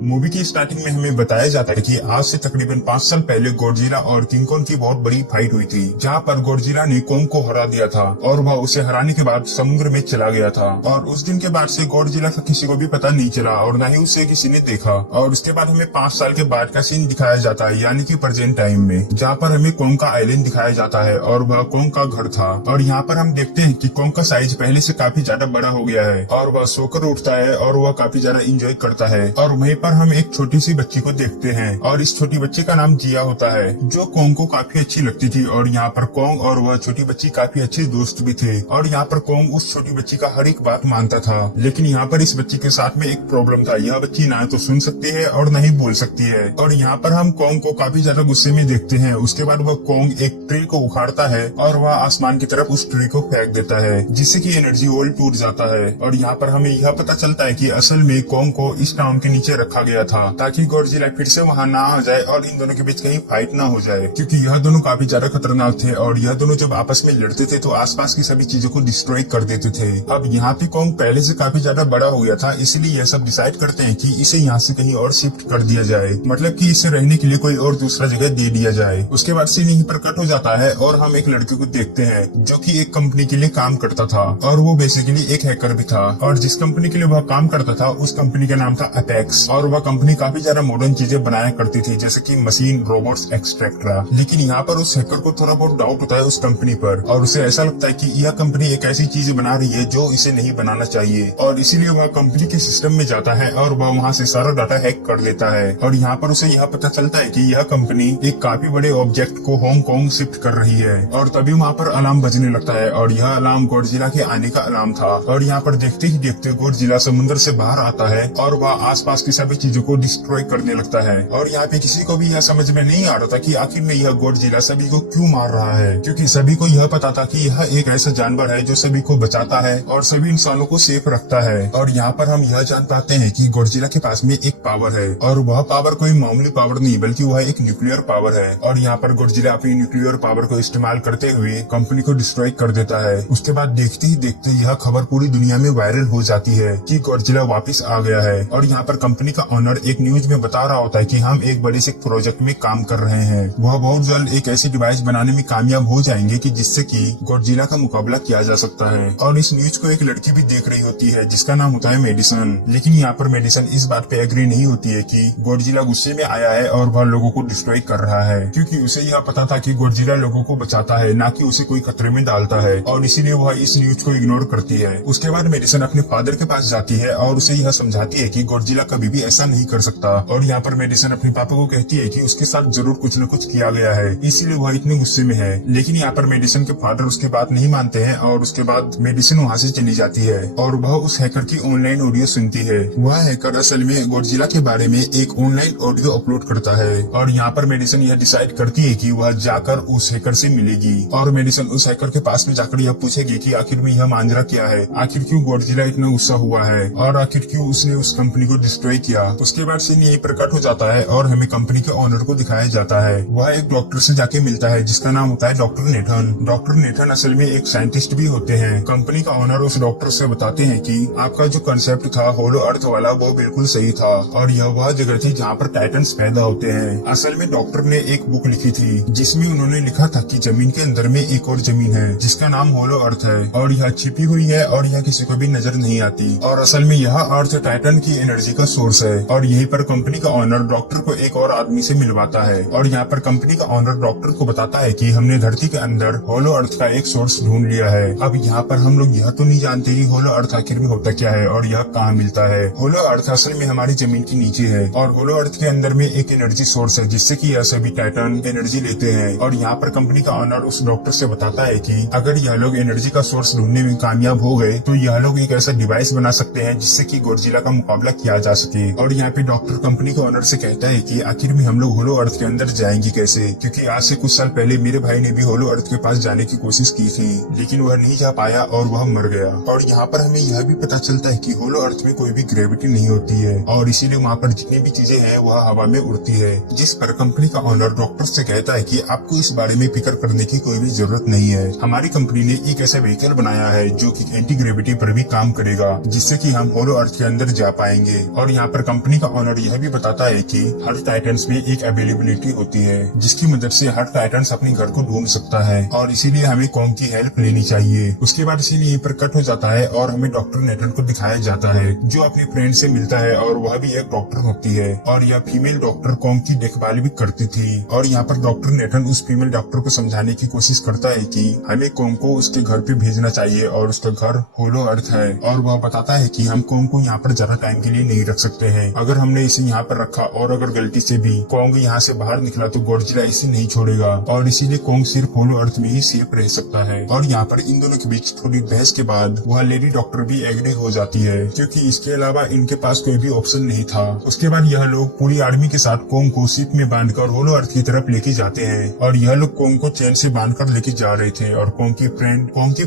Movie की starting में हमें बताया जाता है कि आज से तकरीबन 5 साल पहले गॉडजिला और किंग कॉन्ग की बहुत बड़ी फाइट हुई थी, जहां पर गॉडजिला ने कॉन्ग को हरा दिया था और वह उसे हराने के बाद समुद्र में चला गया था। और उस दिन के बाद से गॉडजिला का किसी को भी पता नहीं चला और न ही उसे किसी ने देखा। और उसके बाद हमें 5 साल के बाद का सीन दिखाया जाता है, यानी कि प्रेजेंट टाइम में, जहाँ पर हमें कॉन्ग का आइलैंड दिखाया जाता है और वह कॉन्ग का घर था। और यहाँ पर हम देखते हैं कि कॉन्ग का साइज पहले से काफी ज्यादा बड़ा हो गया है और वह सोकर उठता है और वह काफी ज्यादा इंजॉय करता है। और वहीं पर हम एक छोटी सी बच्ची को देखते हैं और इस छोटी बच्ची का नाम जिया होता है, जो कॉन्ग को काफी अच्छी लगती थी। और यहाँ पर कॉन्ग और वह छोटी बच्ची काफी अच्छे दोस्त भी थे और यहाँ पर कॉन्ग उस छोटी बच्ची का हर एक बात मानता था। लेकिन यहाँ पर इस बच्ची के साथ में एक प्रॉब्लम था, यह बच्ची ना तो सुन सकती है और न ही बोल सकती है। और यहाँ पर हम कॉन्ग को काफी ज्यादा गुस्से में देखते हैं। उसके बाद वह कॉन्ग एक ट्री को उखाड़ता है और वह आसमान की तरफ उस ट्री को फेंक देता है, जिससे कि एनर्जी वॉल टूट जाता है। और यहाँ पर हमें यह पता चलता है कि असल में कॉन्ग को इस टाउन के नीचे रखा गया था ताकि गॉडजिला फिर से वहाँ ना आ जाए और इन दोनों के बीच कहीं फाइट ना हो जाए, क्योंकि यह दोनों काफी ज्यादा खतरनाक थे और यह दोनों जब आपस में लड़ते थे तो आसपास की सभी चीजों को डिस्ट्रॉय कर देते थे। अब यहाँ पे कॉन्ग पहले से काफी ज्यादा बड़ा हो गया था, इसलिए यह सब डिसाइड करते हैं कि इसे यहाँ से कहीं और शिफ्ट कर दिया जाए, मतलब कि इसे रहने के लिए कोई और दूसरा जगह दे दिया जाए। उसके बाद सीन यहीं पर कट हो जाता है और हम एक लड़के को देखते हैं जो कि एक कंपनी के लिए काम करता था और वो बेसिकली एक हैकर भी था। और जिस कंपनी के लिए वह काम करता था उस कंपनी का नाम था अपेक्स और वह कंपनी काफी ज्यादा मॉडर्न चीजें बनाया करती थी, जैसे कि मशीन, रोबोट्स, एक्सट्रैक्टरा। लेकिन यहाँ पर उस हैकर को थोड़ा बहुत डाउट होता है उस कंपनी पर और उसे ऐसा लगता है कि यह कंपनी एक ऐसी चीज बना रही है जो इसे नहीं बनाना चाहिए। और इसीलिए वह कंपनी के सिस्टम में जाता है और वह वहाँ से सारा डाटा हैक कर लेता है। और यहाँ पर उसे यह पता चलता है कि यह कंपनी एक काफी बड़े ऑब्जेक्ट को हांगकांग शिफ्ट कर रही है। और तभी वहाँ पर अलार्म बजने लगता है और यह अलार्म गॉडजिला के आने का अलार्म था। और यहाँ पर देखते ही देखते गॉडजिला समुद्र से बाहर आता है और वह आसपास की सभी चीजों को डिस्ट्रॉय करने लगता है। और यहाँ पे किसी को भी यह समझ में नहीं आ रहा था कि आखिर में यह गॉडजिला सभी को क्यों मार रहा है, क्योंकि सभी को यह पता था कि यह एक ऐसा जानवर है जो सभी को बचाता है और सभी इंसानों को सेफ रखता है। और यहाँ पर हम यह जान पाते हैं कि गॉडजिला के पास में एक पावर है और वह पावर कोई मामूली पावर नहीं बल्कि वह एक न्यूक्लियर पावर है। और यहाँ पर गॉडजिला अपनी न्यूक्लियर पावर को इस्तेमाल करते हुए कंपनी को डिस्ट्रॉय कर देता है। उसके बाद देखते ही देखते यह खबर पूरी दुनिया में वायरल हो जाती है कि गॉडजिला वापस आ गया है। और यहाँ पर कंपनी का ओनर एक न्यूज में बता रहा होता है कि हम एक बड़े से प्रोजेक्ट में काम कर रहे हैं, वह बहुत जल्द एक ऐसी डिवाइस बनाने में कामयाब हो जाएंगे कि जिससे कि गॉडजिला का मुकाबला किया जा सकता है। और इस न्यूज को एक लड़की भी देख रही होती है जिसका नाम होता है मेडिसन। लेकिन यहाँ पर मेडिसन इस बात पे एग्री नहीं होती है कि गॉडजिला गुस्से में आया है और वह लोगों को डिस्ट्रॉय कर रहा है, क्योंकि उसे यह पता था कि गॉडजिला लोगों को बचाता है, ना कि उसे कोई खतरे में डालता है। और इसीलिए वह इस न्यूज को इग्नोर करती है। उसके बाद मेडिसन अपने फादर के पास जाती है और उसे यह समझाती है कि गॉडजिला कभी भी ऐसा नहीं कर सकता। और यहाँ पर मेडिसन अपने पापा को कहती है कि उसके साथ जरूर कुछ न कुछ किया गया है, इसीलिए वह इतने गुस्से में है। लेकिन यहाँ पर मेडिसन के फादर उसके बात नहीं मानते हैं और उसके बाद मेडिसन वहाँ से चली जाती है और वह उस हैकर की ऑनलाइन ऑडियो सुनती है। वह हैकर असल में गॉडजिला के बारे में एक ऑनलाइन ऑडियो अपलोड करता है। और यहाँ पर मेडिसन यह डिसाइड करती है कि वह जाकर उस हैकर से मिलेगी और मेडिसन उस हैकर के पास में जाकर यह पूछेगी कि आखिर में यह मांजरा क्या है, आखिर क्यों गॉडजिला इतना गुस्सा हुआ है और आखिर क्यों उसने उस कंपनी को डिस्ट्रॉय किया। उसके बाद सीन यही प्रकट हो जाता है और हमें कंपनी के ओनर को दिखाया जाता है। वह एक डॉक्टर से जाके मिलता है जिसका नाम होता है डॉक्टर नेथन। डॉक्टर नेथन असल में एक साइंटिस्ट भी होते हैं। कंपनी का ओनर उस डॉक्टर से बताते हैं कि आपका जो कंसेप्ट था होलो अर्थ वाला वो बिल्कुल सही था और यह वह जगह थी जहाँ पर टाइटन्स पैदा होते हैं। असल में डॉक्टर ने एक बुक लिखी थी जिसमें उन्होंने लिखा था कि जमीन के अंदर में एक और जमीन है जिसका नाम होलो अर्थ है और यह छिपी हुई है और यह किसी को भी नजर नहीं आती। और असल में यह अर्थ टाइटन की एनर्जी का सोर्स है। और यहीं पर कंपनी का ओनर डॉक्टर को एक और आदमी से मिलवाता है और यहाँ पर कंपनी का ओनर डॉक्टर को बताता है कि हमने धरती के अंदर होलो अर्थ का एक सोर्स ढूंढ लिया है। अब यहाँ पर हम लोग यह तो नहीं जानते कि होलो अर्थ आखिर में होता क्या है और यह कहाँ मिलता है। होलो अर्थ असल में हमारी जमीन के नीचे है और होलो अर्थ के अंदर में एक एनर्जी सोर्स है जिससे कि यह सभी टाइटन एनर्जी लेते हैं। और यहाँ पर कंपनी का ओनर उस डॉक्टर से बताता है कि अगर यह लोग एनर्जी का सोर्स ढूंढने में कामयाब हो गए तो यह लोग एक ऐसा डिवाइस बना सकते हैं जिससे कि गॉडजिला का मुकाबला किया जा सके। और यहाँ पे डॉक्टर कंपनी के ओनर से कहता है कि आखिर में हम लोग होलो अर्थ के अंदर जाएंगे कैसे, क्योंकि आज से कुछ साल पहले मेरे भाई ने भी होलो अर्थ के पास जाने की कोशिश की थी लेकिन वह नहीं जा पाया और वह मर गया। और यहाँ पर हमें यह भी पता चलता है कि होलो अर्थ में कोई भी ग्रेविटी नहीं होती है और इसीलिए वहाँ पर जितनी भी चीजें हैं वह हवा में उड़ती है। जिस पर कंपनी का ओनर डॉक्टर से कहता है कि आपको इस बारे में फिक्र करने की कोई भी जरूरत नहीं है, हमारी कंपनी ने एक ऐसा व्हीकल बनाया है जो कि एंटी ग्रेविटी पर भी काम करेगा जिससे कि हम होलो अर्थ के अंदर जा पाएंगे। और यहाँ पर कंपनी का ऑनर यह भी बताता है कि हर टाइटन्स में एक अवेलेबिलिटी होती है जिसकी मदद से हर टाइटन्स अपने घर को ढूंढ सकता है और इसीलिए हमें कॉन्ग की हेल्प लेनी चाहिए। उसके बाद सीन यहीं पर कट हो जाता है और हमें डॉक्टर नेटन को दिखाया जाता है जो अपने फ्रेंड से मिलता है और वह भी एक डॉक्टर होती है और यह फीमेल डॉक्टर कॉन्ग की देखभाल भी करती थी। और यहाँ पर डॉक्टर नेटन उस फीमेल डॉक्टर को समझाने की कोशिश करता है कि हमें कॉन्ग को उसके घर पे भेजना चाहिए और उसका घर होलो अर्थ है और वह बताता है कि हम कॉन्ग को यहाँ पर ज्यादा टाइम के लिए नहीं रख सकते हैं। अगर हमने इसे यहाँ पर रखा और अगर गलती से भी कॉन्ग यहाँ से बाहर निकला तो गॉडजिला इसे नहीं छोड़ेगा और इसीलिए कॉन्ग सिर्फ होलो अर्थ में ही सेफ रह सकता है। और यहाँ पर इन दोनों के बीच थोड़ी बहस के बाद वह लेडी डॉक्टर भी एग्री हो जाती है क्योंकि इसके अलावा इनके पास कोई भी ऑप्शन नहीं था। उसके बाद यह लोग पूरी आर्मी के साथ कॉन्ग को शिप में बांधकर होलो अर्थ की तरफ लेके जाते हैं और यह लोग कॉन्ग को चैन से बांधकर लेके जा रहे थे और कॉन्ग की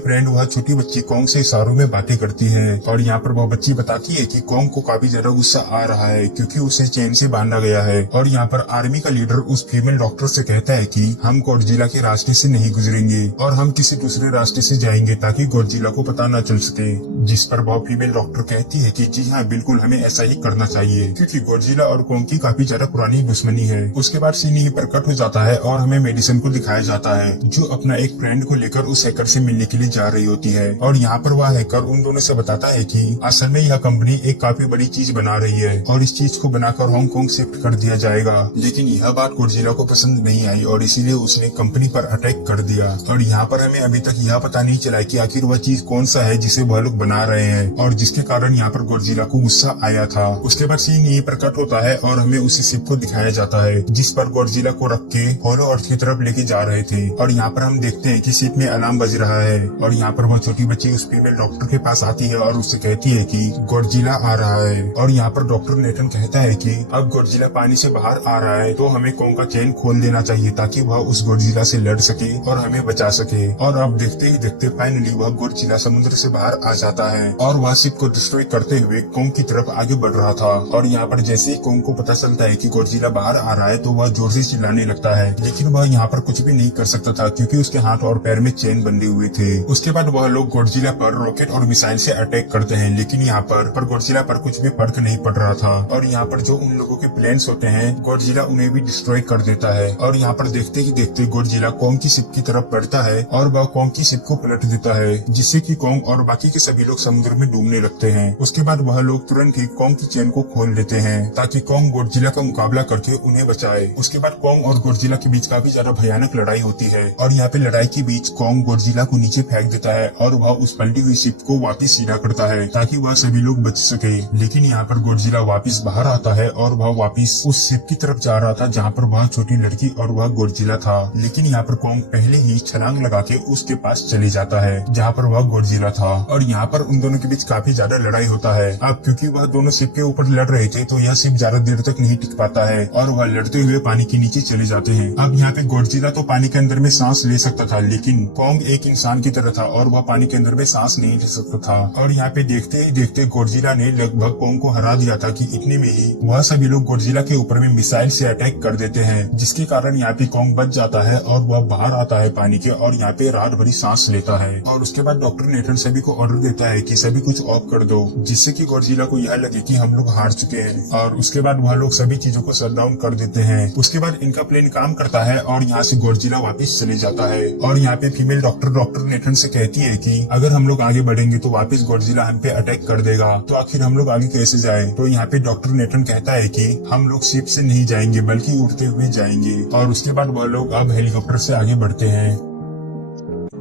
फ्रेंड वह छोटी बच्ची कॉन्ग से इशारों में बातें करती है और यहाँ पर वह बच्ची बताती है कि कॉन्ग को काफी ज्यादा गुस्सा आ रहा है क्योंकि उसे चैन से बांधा गया है। और यहाँ पर आर्मी का लीडर उस फीमेल डॉक्टर से कहता है कि हम गॉडजिला के रास्ते से नहीं गुजरेंगे और हम किसी दूसरे रास्ते से जाएंगे ताकि गॉडजिला को पता न चल सके। जिस पर वह फीमेल डॉक्टर कहती है कि जी हाँ बिल्कुल हमें ऐसा ही करना चाहिए क्योंकि गॉडजिला और कॉन्ग की काफी ज्यादा पुरानी दुश्मनी है। उसके बाद सीन यहीं पर कट हो जाता है और हमें मेडिसिन को दिखाया जाता है जो अपना एक फ्रेंड को लेकर उस हैकर से मिलने के लिए जा रही होती है और यहाँ पर वह हैकर उन दोनों से बताता है कि असल में यह कंपनी एक काफी बड़ी चीज बना रही है और इस चीज को बनाकर हांगकांग शिफ्ट कर दिया जाएगा। लेकिन यह बात गॉडजिला को पसंद नहीं आई और इसीलिए उसने कंपनी पर अटैक कर दिया। और यहाँ पर हमें अभी तक यह पता नहीं चला कि आखिर वह चीज कौन सा है जिसे वह लोग बना रहे हैं और जिसके कारण यहाँ पर गॉडजिला को गुस्सा आया था। उसके बाद सीन यहीं पर कट होता है और हमें उसी शिप को दिखाया जाता है जिस पर गॉडजिला को रख के होलो अर्थ की तरफ लेके जा रहे थे। और यहाँ पर हम देखते हैं कि शिप में अलार्म बज रहा है और यहाँ पर वह छोटी बच्ची उस फीमेल डॉक्टर के पास आती है और उससे कहती है कि गॉडजिला आ रहा है। और यहाँ पर डॉक्टर नेटन कहता है कि अब गॉडजिला पानी से बाहर आ रहा है तो हमें कॉन्ग का चेन खोल देना चाहिए ताकि वह उस गॉडजिला से लड़ सके और हमें बचा सके। और अब देखते ही देखते फाइनली वह गॉडजिला समुद्र से बाहर आ जाता है और वह शिप को डिस्ट्रॉय करते हुए कॉन्ग की तरफ आगे बढ़ रहा था। और यहाँ पर जैसे ही कॉन्ग को पता चलता है कि गॉडजिला बाहर आ रहा है तो वह जोर से चिल्लाने लगता है लेकिन वह यहाँ पर कुछ भी नहीं कर सकता था क्योंकि उसके हाथ और पैर में चेन बंधे हुए थे। उसके बाद वह लोग गॉडजिला पर रॉकेट और मिसाइल से अटैक करते हैं लेकिन यहाँ पर गॉडजिला पर कुछ भी फर्क नहीं पड़ रहा था। और यहाँ पर जो उन लोगों के प्लेन्स होते हैं गॉडजिला उन्हें भी डिस्ट्रॉय कर देता है। और यहाँ पर देखते ही देखते गॉडजिला कॉन्ग की शिप की तरफ बढ़ता है और वह कॉन्ग की शिप को पलट देता है जिससे कि कॉन्ग और बाकी के सभी लोग समुद्र में डूबने लगते हैं। उसके बाद वह लोग तुरंत ही कॉन्ग की चेन को खोल देते हैं ताकि कॉन्ग गॉडजिला का मुकाबला करके उन्हें बचाए। उसके बाद कॉन्ग और गॉडजिला के बीच काफी ज्यादा भयानक लड़ाई होती है और यहाँ पे लड़ाई के बीच कॉन्ग गॉडजिला को नीचे फेंक देता है और वह उस पलटी हुई शिप को वापस सीधा करता है ताकि वह सभी लोग बच सके। लेकिन यहाँ पर गॉडजिला वापस बाहर आता है और वह वापस उस शिप की तरफ जा रहा था जहाँ पर वह छोटी लड़की और वह गॉडजिला था। लेकिन यहाँ पर कॉन्ग पहले ही छलांग लगा के उसके पास चले जाता है जहाँ पर वह गॉडजिला था। और यहाँ पर उन दोनों के बीच काफी ज्यादा लड़ाई होता है। अब क्योंकि वह दोनों शिप के ऊपर लड़ रहे थे तो यह शिप ज्यादा देर तक नहीं टिक पाता है और वह लड़ते हुए पानी के नीचे चले जाते हैं। अब यहाँ पे गॉडजिला तो पानी के अंदर में सांस ले सकता था लेकिन कॉन्ग एक इंसान की तरह था और वह पानी के अंदर में सांस नहीं ले सकता था। और यहाँ पे देखते ही देखते गॉडजिला ने लगभग कॉन्ग को हरा दिया था कि इतने में ही वह सभी लोग गॉडजिला के ऊपर में मिसाइल से अटैक कर देते हैं जिसके कारण यहाँ पे कॉन्ग बच जाता है और वह बाहर आता है पानी के और यहाँ पे रात भरी सांस लेता है। और उसके बाद डॉक्टर नेटन सभी को ऑर्डर देता है कि सभी कुछ ऑफ कर दो जिससे कि गॉडजिला को यह लगे कि हम लोग हार चुके हैं। और उसके बाद वह लोग सभी चीजों को शट डाउन कर देते हैं। उसके बाद इनका प्लान काम करता है और यहाँ से गॉडजिला वापस चले जाता है। और यहाँ पे फीमेल डॉक्टर नेटन से कहती है कि अगर हम लोग आगे बढ़ेंगे तो वापस गॉडजिला हम पे अटैक कर देगा तो आखिर हम लोग आगे कैसे जाए। तो यहाँ पे डॉक्टर नेटन कहता है कि हम लोग शिप से नहीं जाएंगे बल्कि उड़ते हुए जाएंगे। और उसके बाद वह लोग अब हेलीकॉप्टर से आगे बढ़ते हैं।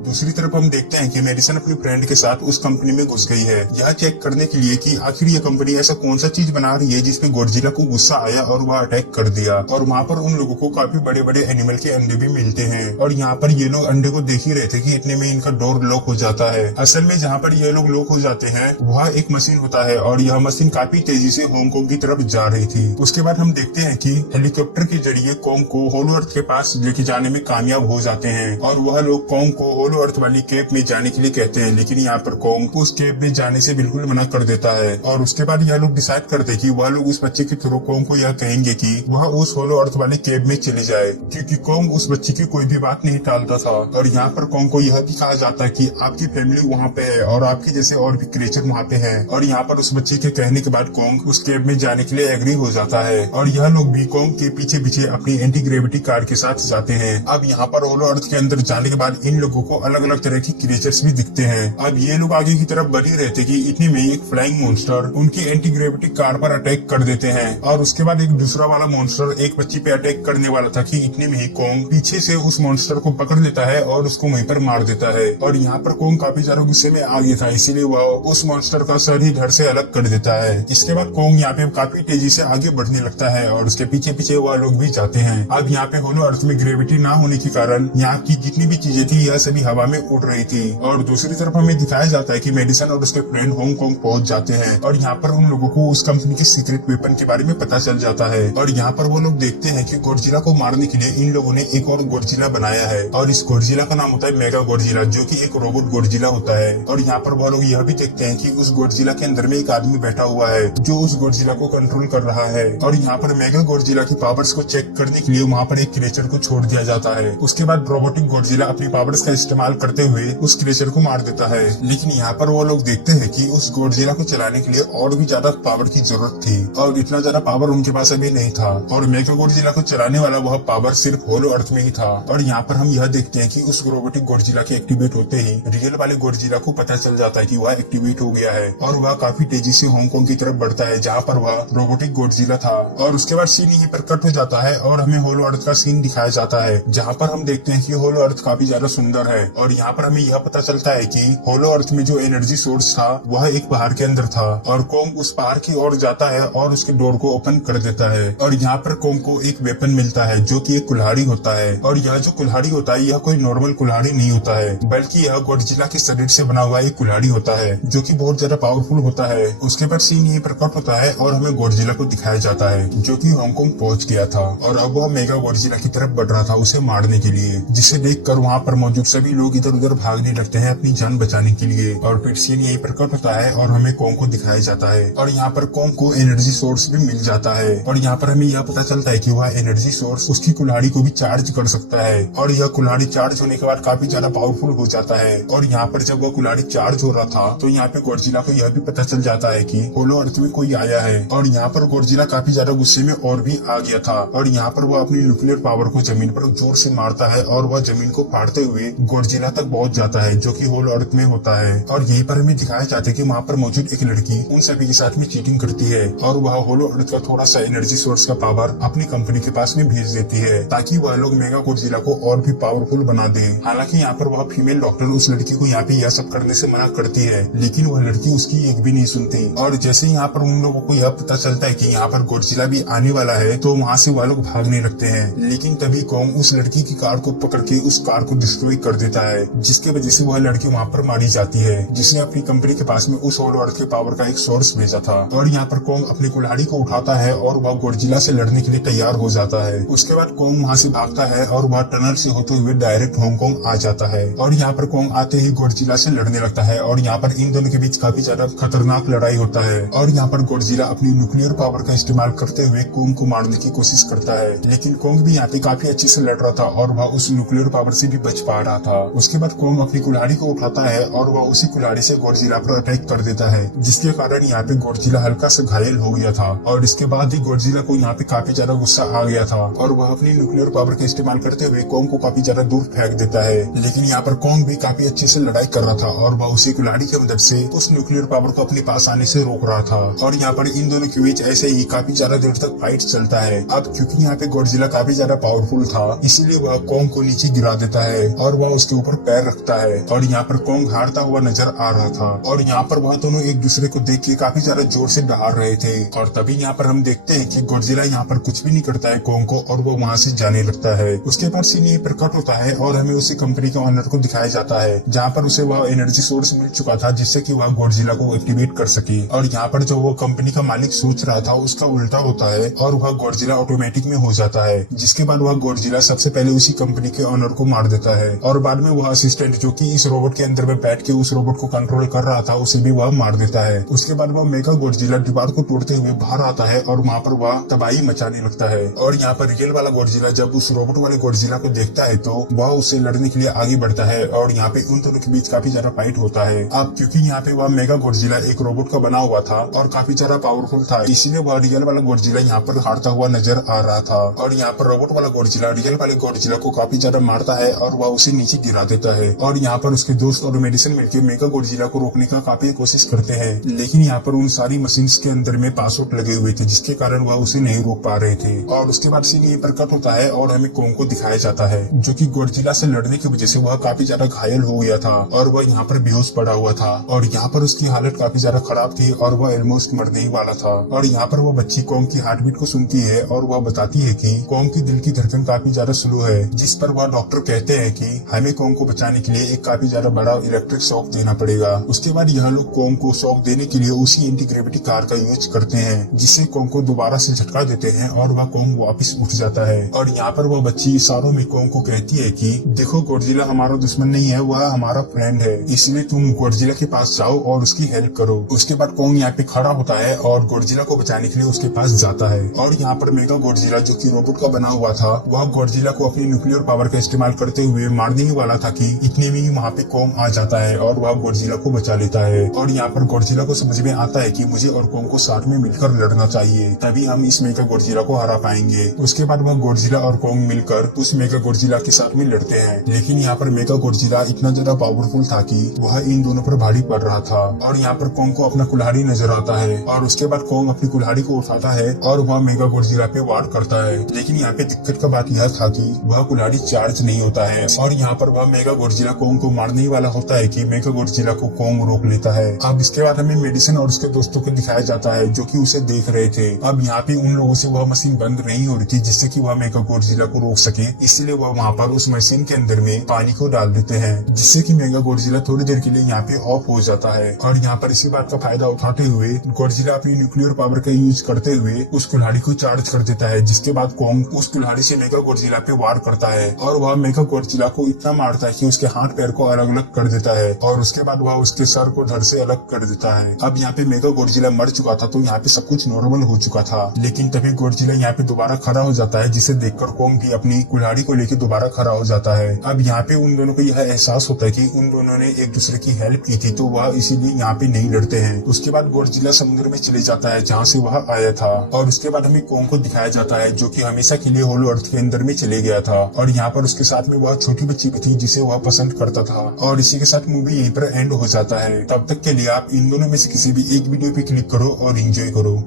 दूसरी तरफ हम देखते हैं कि मेडिसन अपनी फ्रेंड के साथ उस कंपनी में घुस गई है यह चेक करने के लिए कि आखिर ये कंपनी ऐसा कौन सा चीज बना रही है जिसपे गॉडजिला को गुस्सा आया और वह अटैक कर दिया। और वहाँ पर उन लोगों को काफी बड़े बड़े एनिमल के अंडे भी मिलते हैं और यहाँ पर ये लोग अंडे को देख ही रहे थे कि इतने में इनका डोर लॉक हो जाता है। असल में जहाँ पर ये लोग लॉक हो जाते हैं वह एक मशीन होता है और यह मशीन काफी तेजी से हांगकांग की तरफ जा रही थी। उसके बाद हम देखते हैं कि हेलीकॉप्टर के जरिए कॉन्ग को होलो अर्थ के पास लेके जाने में कामयाब हो जाते हैं और वह लोग कॉन्ग को होलो अर्थ वाली केव में जाने के लिए कहते हैं, लेकिन यहाँ पर कोंग उस केव में जाने से बिल्कुल मना कर देता है। और उसके बाद यह लोग डिसाइड करते हैं कि वह लोग उस बच्चे के थ्रू कोंग को यह कहेंगे कि वह उस होलो अर्थ वाले केव में चले जाए, क्योंकि कोंग उस बच्चे की कोई भी बात नहीं टालता था। और यहाँ पर कोंग को यह भी कहा जाता है कि आपकी फैमिली वहाँ पे है और आपके जैसे और भी क्रिएचर वहाँ पे है। और यहाँ पर उस बच्चे के कहने के बाद कोंग उस केव में जाने के लिए एग्री हो जाता है और यह लोग भी कोंग के पीछे पीछे अपनी एंटी ग्रेविटी कार के साथ जाते हैं। अब यहाँ पर होलो अर्थ के अंदर जाने के बाद इन लोगों को अलग अलग तरह की क्रिएचर्स भी दिखते हैं। अब ये लोग आगे की तरफ बढ़ ही रहते कि इतने में एक फ्लाइंग मॉन्स्टर उनकी एंटी ग्रेविटी कार पर अटैक कर देते हैं। और उसके बाद एक दूसरा वाला मॉन्स्टर एक बच्ची पे अटैक करने वाला था कि इतने में ही कोंग पीछे से उस मॉन्स्टर को पकड़ लेता है और उसको वहीं पर मार देता है। और यहाँ पर कोंग काफी ज्यादा गुस्से में आ गया था, इसीलिए वह उस मॉन्स्टर का सर ही धड़ से अलग कर देता है। इसके बाद कोंग यहाँ पे काफी तेजी से आगे बढ़ने लगता है और उसके पीछे पीछे वह लोग भी जाते हैं। अब यहाँ पे होलो अर्थ में ग्रेविटी ना होने के कारण यहाँ की जितनी भी चीजें थी यह सभी हवा में उड़ रही थी। और दूसरी तरफ हमें दिखाया जाता है कि मेडिसन और उसके फ्रेंड हांगकांग पहुंच जाते हैं और यहाँ पर उन लोगों को उस कंपनी के सीक्रेट वेपन के बारे में पता चल जाता है। और यहाँ पर वो लोग देखते हैं कि गोडजिला को मारने के लिए इन लोगों ने एक और गोडजिला बनाया है और इस गोडजिला का नाम होता है मेगा गोडजिला, जो कि एक रोबोट गोडजिला होता है। और यहाँ पर वो लोग यह भी देखते हैं कि उस गोडजिला के अंदर में एक आदमी बैठा हुआ है जो उस गोडजिला को कंट्रोल कर रहा है। और यहाँ पर मेगा गोडजिला की पावर्स को चेक करने के लिए वहाँ पर एक क्रिएचर को छोड़ दिया जाता है। उसके बाद रोबोटिक गोडजिला अपनी पावर्स का इस्तेमाल करते हुए उस क्रिएचर को मार देता है। लेकिन यहाँ पर वो लोग देखते हैं कि उस गोडजिला को चलाने के लिए और भी ज्यादा पावर की जरूरत थी और इतना ज्यादा पावर उनके पास अभी नहीं था। और मेगा गोडजिला को चलाने वाला वह पावर सिर्फ होलो अर्थ में ही था। और यहाँ पर हम यह देखते हैं कि उस रोबोटिक गोडजिला के एक्टिवेट होते ही रियल वाले गोडजिला को पता चल जाता है कि वह एक्टिवेट हो गया है और वह काफी तेजी से हांगकांग की तरफ बढ़ता है जहाँ पर वह रोबोटिक गोडजिला था। और उसके बाद सीन यहीं पर कट हो जाता है और हमें होलो अर्थ का सीन दिखाया जाता है जहाँ पर हम देखते हैं कि होलो अर्थ काफी ज्यादा सुंदर है। और यहाँ पर हमें यह पता चलता है कि होलो अर्थ में जो एनर्जी सोर्स था वह एक पहाड़ के अंदर था और कोंग उस पहाड़ की ओर जाता है और उसके डोर को ओपन कर देता है। और यहाँ पर कोंग को एक वेपन मिलता है जो कि एक कुल्हाड़ी होता है। और यह जो कुल्हाड़ी होता है यह कोई नॉर्मल कुल्हाड़ी नहीं होता है, बल्कि यह गोडजिला के शरीर से बना हुआ एक कुल्हाड़ी होता है जो कि बहुत ज्यादा पावरफुल होता है। उसके बाद सीन यहीं पर कट होता है और हमें गोडजिला को दिखाया जाता है जो कि हांगकांग पहुंच गया था और अब वह मेगा गोडजिला की तरफ बढ़ रहा था उसे मारने के लिए, जिसे देखकर वहाँ पर मौजूद सभी लोग इधर उधर भागने लगते हैं अपनी जान बचाने के लिए। और फिर सीन यहीं पर कट होता है और हमें कोंग को दिखाया जाता है और यहाँ पर कोंग को एनर्जी सोर्स भी मिल जाता है। और यहाँ पर हमें यह पता चलता है कि वह एनर्जी सोर्स उसकी कुल्हाड़ी को भी चार्ज कर सकता है और यह कुल्हाड़ी चार्ज होने के बाद काफी ज्यादा पावरफुल हो जाता है। और यहाँ पर जब वह कुल्हाड़ी चार्ज हो रहा था तो यहाँ पे गोडजिला को यह भी पता चल जाता है कि होलो अर्थ में कोई आया है। और यहाँ पर गोडजिला काफी ज्यादा गुस्से में और भी आ गया था और यहाँ पर वह अपनी न्यूक्लियर पावर को जमीन पर जोर से मारता है और वह जमीन को फाड़ते हुए गोडजिला तक पहुंच जाता है जो कि होलो अर्थ में होता है। और यहीं पर हमें दिखाया जाता है कि वहाँ पर मौजूद एक लड़की उन सभी के साथ में चीटिंग करती है और वह होलो अर्थ का थोड़ा सा एनर्जी सोर्स का पावर अपनी कंपनी के पास में भेज देती है ताकि वह लोग मेगा गोडजिला को और भी पावरफुल बना दे। हालांकि यहाँ पर वह फीमेल डॉक्टर उस लड़की को यहाँ पे यह सब करने से मना करती है, लेकिन वह लड़की उसकी एक भी नहीं सुनती। और जैसे यहाँ पर उन लोगों को यह पता चलता है कि यहाँ पर गोडजिला भी आने वाला है तो वहाँ से वह लोग भागने लगते हैं। लेकिन तभी कोंग उस लड़की की कार को पकड़ के उस कार को डिस्ट्रॉय कर देता है, जिसके वजह से वह लड़की वहाँ पर मारी जाती है जिसने अपनी कंपनी के पास में उस होलो अर्थ के पावर का एक सोर्स भेजा था। और यहाँ पर कोंग अपनी कुल्हाड़ी को उठाता है और वह गोडजिला से लड़ने के लिए तैयार हो जाता है। उसके बाद कोंग वहाँ से भागता है और वह टनल से होते हुए डायरेक्ट हांगकांग आ जाता है। और यहाँ पर कोंग आते ही गोडजिला से लड़ने लगता है और यहाँ पर इन दोनों के बीच काफी ज्यादा खतरनाक लड़ाई होता है। और यहाँ पर गोडजिला अपनी न्यूक्लियर पावर का इस्तेमाल करते हुए कोंग को मारने की कोशिश करता है, लेकिन कोंग भी यहाँ पे काफी अच्छे से लड़ रहा था और वह उस न्यूक्लियर पावर से भी बच पा रहा था। उसके बाद कोंग अपनी कुल्हाड़ी को उठाता है और वह उसी कुल्हाड़ी से गोडजिला पर अटैक कर देता है, जिसके कारण यहाँ पे गोडजिला हल्का सा घायल हो गया था। और इसके बाद ही गोडजिला को यहाँ पे काफी ज्यादा गुस्सा आ गया था और वह अपनी न्यूक्लियर पावर का इस्तेमाल करते हुए कोंग को काफी ज्यादा दूर फेंक देता है। लेकिन यहाँ पर कोंग भी काफी अच्छे से लड़ाई कर रहा था और वह उसी कुल्हाड़ी की मदद से उस न्यूक्लियर पावर को अपने पास आने से रोक रहा था। और यहाँ पर इन दोनों के बीच ऐसे ही काफी ज्यादा देर तक फाइट चलता है। अब क्योंकि यहाँ पे गोडजिला काफी ज्यादा पावरफुल था, इसीलिए वह कोंग को नीचे गिरा देता है और वह उसके ऊपर पैर रखता है। और यहाँ पर कोंग हारता हुआ नजर आ रहा था और यहाँ पर वह दोनों एक दूसरे को देख के काफी ज्यादा जोर से डहार रहे थे। और तभी यहाँ पर हम देखते हैं कि गोडजिला यहाँ पर कुछ भी नहीं करता है कोंग को और वो वहाँ से जाने लगता है। उसके बाद सीन यहीं पर कट होता है और हमें उसी कंपनी के ऑनर को दिखाया जाता है जहाँ पर उसे वह एनर्जी सोर्स मिल चुका था जिससे कि वह गोडजिला को एक्टिवेट कर सके। और यहाँ पर जो वो कंपनी का मालिक सोच रहा था उसका उल्टा होता है और वह गोडजिला ऑटोमेटिक में हो जाता है, जिसके बाद वह गोडजिला सबसे पहले उसी कंपनी के ऑनर को मार देता है और बाद बाद में वह असिस्टेंट जो कि इस रोबोट के अंदर में बैठ के उस रोबोट को कंट्रोल कर रहा था उसे भी वह मार देता है। उसके बाद वह मेगा गॉडजिला दीवार को तोड़ते हुए बाहर आता है और वहाँ पर वह तबाही मचाने लगता है। और यहाँ पर रियल वाला गॉडजिला जब उस रोबोट वाले गॉडजिला को देखता है तो वह उससे लड़ने के लिए आगे बढ़ता है और यहाँ पे उन दोनों के बीच काफी ज्यादा फाइट होता है। अब क्योंकि यहाँ पे वह मेगा गॉडजिला एक रोबोट का बना हुआ था और काफी ज्यादा पावरफुल था, इसीलिए वह रियल वाला गॉडजिला यहाँ पर हारता हुआ नजर आ रहा था। और यहाँ पर रोबोट वाला गॉडजिला रियल वाले गॉडजिला को काफी ज्यादा मारता है और वह उसे नीचे गिरा देता है। और यहाँ पर उसके दोस्त और मेडिसिन मिलकर मेगा गॉडजिला को रोकने का काफी कोशिश करते हैं, लेकिन यहाँ पर उन सारी मशीन के अंदर में पासवर्ड लगे हुए थे जिसके कारण वह उसे नहीं रोक पा रहे थे। और उसके बाद सीन ये पर कट होता है और हमें कोंग को दिखाया जाता है जो कि गॉडजिला से लड़ने की वजह से वह काफी ज्यादा घायल हो गया था और वह यहाँ पर बेहोश पड़ा हुआ था और यहाँ पर उसकी हालत काफी ज्यादा खराब थी और वह ऑलमोस्ट मरने ही वाला था। और यहाँ पर वो बच्ची कोंग की हार्ट बीट को सुनती है और वह बताती है कि कोंग की दिल की धड़कन काफी ज्यादा स्लो है, जिस पर वह डॉक्टर कहते हैं कि हमें कोंग को बचाने के लिए एक काफी ज्यादा बड़ा इलेक्ट्रिक शॉक देना पड़ेगा। उसके बाद यह लोग कोंग को शॉक देने के लिए उसी एंटी ग्रेविटी कार का यूज करते हैं, जिससे कोंग को दोबारा से झटका देते हैं और वह कोंग वापस उठ जाता है। और यहाँ पर वह बच्ची इशारों में कोंग को कहती है कि देखो गॉडजिला हमारा दुश्मन नहीं है, वह हमारा फ्रेंड है, इसलिए तुम गॉडजिला के पास जाओ और उसकी हेल्प करो। उसके बाद कोंग यहाँ पे खड़ा होता है और गॉडजिला को बचाने के लिए उसके पास जाता है। और यहाँ पर मेगा गॉडजिला जो कि रोबोट का बना हुआ था वह गॉडजिला को अपनी न्यूक्लियर पावर का इस्तेमाल करते हुए मारने ही वाला था कि इतने में ही वहाँ पे कोंग आ जाता है और वह गॉडजिला को बचा लेता है। और यहाँ पर गॉडजिला को समझ में आता है कि मुझे और कोंग को साथ में मिलकर लड़ना चाहिए, तभी हम इस मेगा गॉडजिला को हरा पाएंगे। उसके बाद वह गॉडजिला और कोंग मिलकर उस मेगा गॉडजिला के साथ में लड़ते हैं, लेकिन यहाँ पर मेगा गॉडजिला इतना ज्यादा पावरफुल था कि वह इन दोनों पर भारी पड़ रहा था। और यहाँ पर कोंग को अपना कुल्हाड़ी नजर आता है और उसके बाद कोंग अपनी कुल्हाड़ी को उठाता है और वह मेगा गॉडजिला पे वार करता है, लेकिन यहाँ पे दिक्कत का बात यह था कि वह कुल्हाड़ी चार्ज नहीं होता है। और यहाँ पर वह मेगा गॉडजिला कोंग को मारने ही वाला होता है कि मेगा गॉडजिला को कोंग रोक लेता है। अब इसके बाद हमें मेडिसिन और उसके दोस्तों को दिखाया जाता है जो कि उसे देख रहे थे। अब यहाँ पे उन लोगों से वह मशीन बंद नहीं हो रही थी जिससे कि वह मेगा गॉडजिला को रोक सके, इसलिए वह वहाँ पर उस मशीन के अंदर में पानी को डाल देते हैं, जिससे कि मेगा गॉडजिला थोड़ी देर के लिए यहाँ पे ऑफ हो जाता है। और यहाँ पर इसी बात का फायदा उठाते हुए गॉडजिला अपनी न्यूक्लियर पावर का यूज करते हुए उस कुल्हाड़ी को चार्ज कर देता है, जिसके बाद कोंग उस कुल्हाड़ी से मेगा गॉडजिला पे वार करता है और वह मेगा गॉडजिला को इतना मारता है कि उसके हाथ पैर को अलग अलग कर देता है और उसके बाद वह उसके सर को धड़ से अलग कर देता है। अब यहाँ पे मेगा गॉडजिला मर चुका था तो यहाँ पे सब कुछ नॉर्मल हो चुका था, लेकिन तभी गॉडजिला यहाँ पे दोबारा खड़ा हो जाता है, जिसे देखकर कोंग भी अपनी कुल्हाड़ी को लेकर दोबारा खड़ा हो जाता है। अब यहाँ पे उन दोनों को यह एहसास होता है कि उन दोनों ने एक दूसरे की हेल्प की थी तो वह इसीलिए यहाँ पे नहीं लड़ते हैं। उसके बाद गॉडजिला समुद्र में चले जाता है जहाँ से वह आया था और उसके बाद हमें कोंग को दिखाया जाता है जो कि हमेशा के लिए होलो अर्थ के अंदर में चले गया था और यहाँ पर उसके साथ में वह छोटी बच्ची भी थी जिसे वह पसंद करता था। और इसी के साथ मूवी यहीं पर एंड हो जाता है। तब तक के लिए आप इन दोनों में से किसी भी एक वीडियो पे क्लिक करो और एंजॉय करो।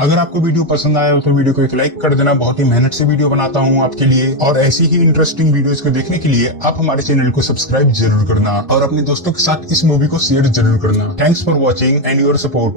अगर आपको वीडियो पसंद आया हो तो वीडियो को एक लाइक कर देना, बहुत ही मेहनत से वीडियो बनाता हूँ आपके लिए। और ऐसी ही इंटरेस्टिंग वीडियोस को देखने के लिए आप हमारे चैनल को सब्सक्राइब जरूर करना और अपने दोस्तों के साथ इस मूवी को शेयर जरूर करना। Thanks for watching and your support.